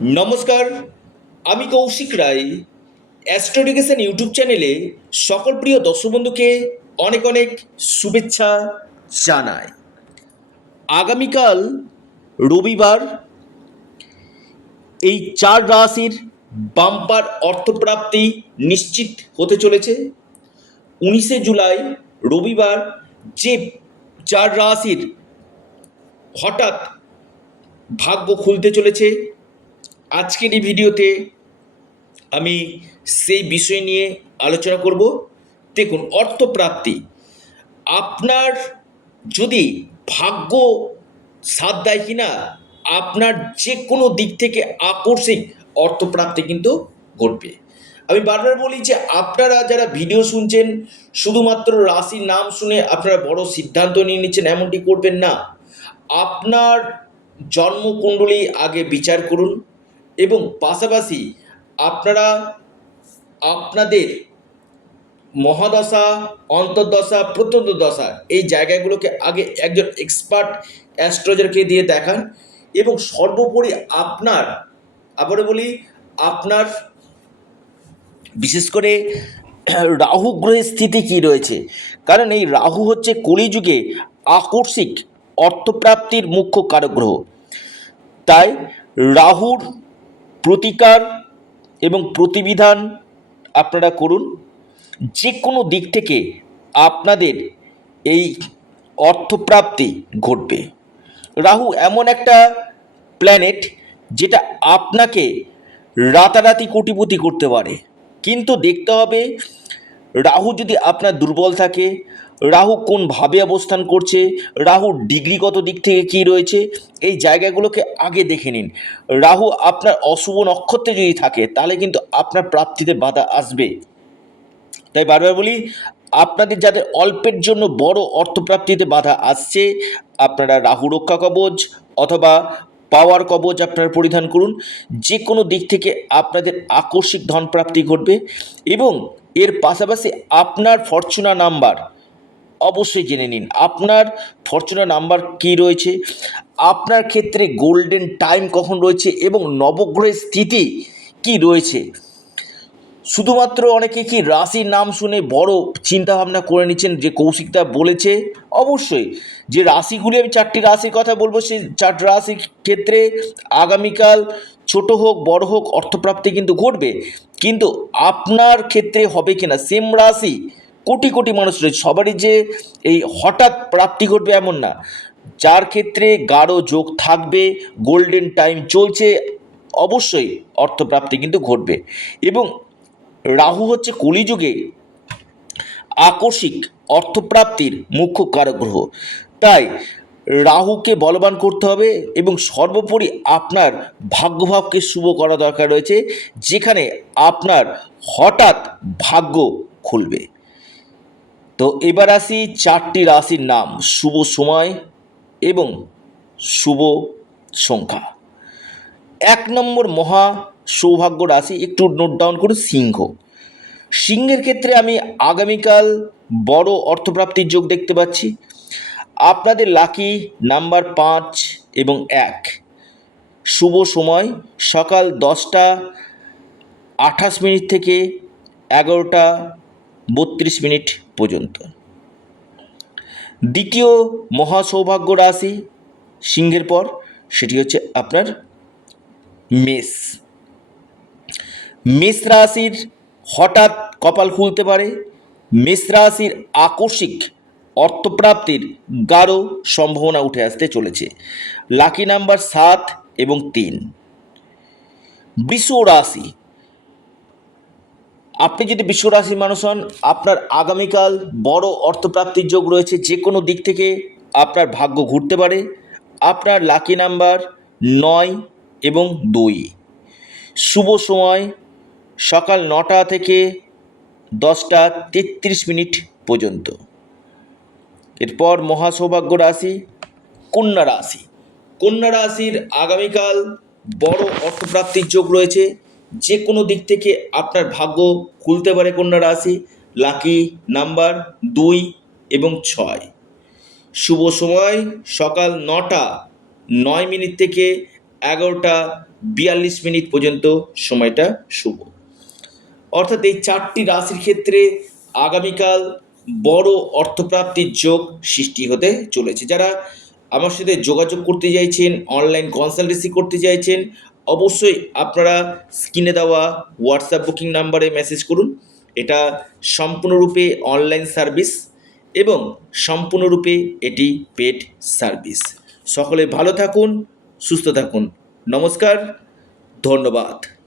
নমস্কার, আমি কৌশিক রায়। অ্যাস্ট্রোডিকেশন ইউটিউব চ্যানেলে সকল প্রিয় দর্শক বন্ধুকে অনেক অনেক শুভেচ্ছা জানাই। আগামীকাল রবিবার এই চার রাশির বাম্পার অর্থপ্রাপ্তি নিশ্চিত হতে চলেছে। 19শে জুলাই রবিবার যে চার রাশির হঠাৎ ভাগ্য খুলতে চলেছে, আজকের এই ভিডিওতে আমি সেই বিষয় নিয়ে আলোচনা করব। দেখুন, অর্থপ্রাপ্তি আপনার যদি ভাগ্য সাথ দেয় কিনা, আপনার যে কোনো দিক থেকে আকস্মিক অর্থপ্রাপ্তি কিন্তু ঘটবে। আমি বারবার বলি যে আপনারা যারা ভিডিও শুনছেন, শুধুমাত্র রাশির নাম শুনে আপনারা বড় সিদ্ধান্ত নিয়ে নিচ্ছেন, এমনটি করবেন না। আপনার জন্মকুণ্ডলী আগে বিচার করুন এবং পাশাপাশি আপনারা আপনাদের মহাদশা, অন্তর্দশা, প্রত্যন্তদশা এই জায়গাগুলোকে আগে একজন এক্সপার্ট অ্যাস্ট্রোলজারকে দিয়ে দেখান। এবং সর্বোপরি আপনার, আবারও বলি, আপনার বিশেষ করে রাহু গ্রহের স্থিতি কী রয়েছে, কারণ এই রাহু হচ্ছে কলিযুগে আকস্মিক অর্থপ্রাপ্তির মুখ্য কারক গ্রহ। তাই রাহুর প্রতিকার এবং প্রতিবিধান আপনারা করুন, যে কোনো দিক থেকে আপনাদের এই অর্থপ্রাপ্তি ঘটবে। রাহু এমন একটা প্ল্যানেট যেটা আপনাকে রাতারাতি কোটিপতি করতে পারে, কিন্তু দেখতে হবে রাহু যদি আপনার দুর্বল থাকে, রাহু কোনভাবে অবস্থান করছে, রাহুর ডিগ্রিগত দিক থেকে কী রয়েছে, এই জায়গাগুলোকে আগে দেখে নিন। রাহু আপনার অশুভ নক্ষত্রে যদি থাকে তাহলে কিন্তু আপনার প্রাপ্তিতে বাধা আসবে। তাই বারবার বলি, আপনাদের যাদের অল্পের জন্য বড় অর্থপ্রাপ্তিতে বাধা আসছে, আপনারা রাহু রক্ষা কবচ অথবা পাওয়ার কবচ আপনারা পরিধান করুন। যে কোনো দিক থেকে আপনাদের আকস্মিক ধনপ্রাপ্তি ঘটবে। এবং এর পাশাপাশি আপনার ফরচুনা নাম্বার অবশ্যই জেনে নিন। আপনার ফরচুনা নাম্বার কী রয়েছে, আপনার ক্ষেত্রে গোল্ডেন টাইম কখন রয়েছে এবং নবগ্রহের স্থিতি কী রয়েছে। শুধুমাত্র অনেকে কি রাশির নাম শুনে বড় চিন্তাভাবনা করে নিচ্ছেন যে কৌশিকদা বলেছে। অবশ্যই যে রাশিগুলি, আমি চারটি রাশির কথা বলবো, সেই চারটি রাশির ক্ষেত্রে আগামীকাল ছোট হোক বড় হোক অর্থপ্রাপ্তি কিন্তু ঘটবে। কিন্তু আপনার ক্ষেত্রে হবে কিনা, সেম রাশি কোটি কোটি মানুষ রয়েছে, সবারই যে এই হঠাৎ প্রাপ্তি ঘটবে এমন না। যার ক্ষেত্রে গাঢ় যোগ থাকবে, গোল্ডেন টাইম চলছে, অবশ্যই অর্থপ্রাপ্তি কিন্তু ঘটবে। এবং রাহু হচ্ছে কলিযুগে আকস্মিক অর্থপ্রাপ্তির মুখ্য কারক গ্রহ। তাই রাহুকে বলবান করতে হবে এবং সর্বোপরি আপনার ভাগ্যভাবকে শুভ করা দরকার রয়েছে, যেখানে আপনার হঠাৎ ভাগ্য খুলবে। তো এবার আসি চারটি রাশির নাম, শুভ সময় এবং শুভ সংখ্যা। 1 নম্বর মহা সৌভাগ্য রাশি, একটু নোট ডাউন করুন, সিংহ। সিংহের ক্ষেত্রে আমি আগামীকাল বড় অর্থপ্রাপ্তির যোগ দেখতে পাচ্ছি। আপনাদের লাকি নাম্বার 5 এবং 1। শুভ সময় সকাল 10টা 28 মিনিট থেকে 11টা 32 মিনিট পর্যন্ত। দ্বিতীয় মহা সৌভাগ্য রাশি সিংহের পর, সেটি হচ্ছে আপনার মেষ। মেষ রাশির হঠাৎ কপাল খুলতে পারে। মেষ রাশির আকস্মিক অর্থপ্রাপ্তির গাঢ় সম্ভাবনা উঠে আসতে চলেছে। লাকি নাম্বার 7 এবং 3। বৃষ রাশি, আপনি যদি বৃষ রাশির মানুষ হন, আপনার আগামীকাল বড় অর্থপ্রাপ্তির যোগ রয়েছে। যে কোনো দিক থেকে আপনার ভাগ্য ঘুরতে পারে। আপনার লাকি নাম্বার 9 এবং 2। শুভ সময় সকাল 9টা থেকে 10টা 33 মিনিট পর্যন্ত। এরপর মহাসৌভাগ্য রাশি কন্যা রাশি। কন্যা রাশির আগামীকাল বড় অর্থপ্রাপ্তির যোগ রয়েছে। যে কোনো দিক থেকে আপনার ভাগ্য খুলতে পারে কন্যা রাশি। লাকি নাম্বার 2 এবং 6। শুভ সময় সকাল 9টা 9 মিনিট থেকে 42 পর্যন্ত সময়টা শুভ। অর্থাৎ এই 4টি রাশির ক্ষেত্রে আগামীকাল বড় অর্থপ্রাপ্তির যোগ সৃষ্টি হতে চলেছে। যারা আমার সাথে যোগাযোগ করতে চাইছেন, অনলাইন কনসালটেন্সি করতে চাইছেন, অবশ্যই আপনারা স্ক্রিনে দেওয়া হোয়াটসঅ্যাপ বুকিং নাম্বারে মেসেজ করুন। এটা সম্পূর্ণরূপে অনলাইন সার্ভিস এবং সম্পূর্ণরূপে এটি পেড সার্ভিস। সকলে ভালো থাকুন, সুস্থ থাকুন। নমস্কার, ধন্যবাদ।